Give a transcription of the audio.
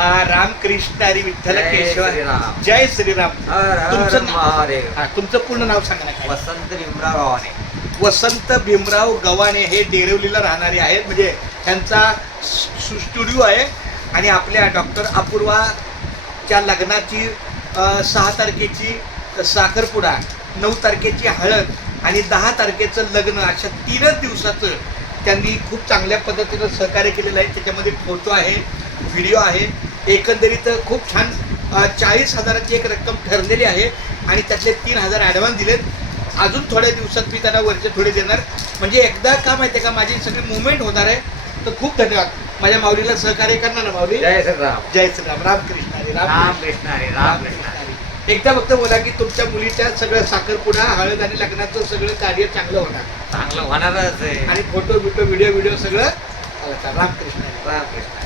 रामकृष्ण हरी विठ्ठल जय केशव श्रीराम. जय श्रीराम. हर हर तुमचं महादेव. तुमचं पूर्ण नाव सांगा ना काय? वसंत भीमराव गव्हाणे. वसंत भीमराव गव्हाणे हे डेरिवलीला राहणारे आहेत. म्हणजे त्यांचा स्टुडिओ आहे आणि आपल्या डॉक्टर अपूर्वाच्या लग्नाची 6 तारखेची साखरपुडा, 9 तारखेची हळद आणि 10 तारखेचं लग्न, अशा 3च दिवसाचं त्यांनी खूप चांगल्या पद्धतीनं सहकार्य केलेलं आहे. त्याच्यामध्ये फोटो आहे, व्हिडिओ आहे. एकंदरीत खूप छान 40,000ची एक रक्कम ठरलेली आहे आणि त्यातले 3,000 ॲडव्हान्स दिलेत. अजून थोड्या दिवसात मी त्यांना वरचे थोडे देणार. म्हणजे एकदा का माहिती आहे का, माझी सगळी मुवमेंट होणार आहे. तर खूप धन्यवाद. माझ्या माऊलीला सहकार्य करणार ना माऊली? जय श्रीराम. जय श्रीराम. रामकृष्ण हरी. रामकृष्ण हरी. रामकृष्ण हरी. एकदा फक्त बोला की तुमच्या मुलीच्या सगळं साखरपुडा, हळद आणि लग्नाचं सगळं कार्य चांगलं होणार चांगलं होणारच आहे. आणि फोटो व्हिडिओ सगळं रामकृष्ण हरी. रामकृष्ण.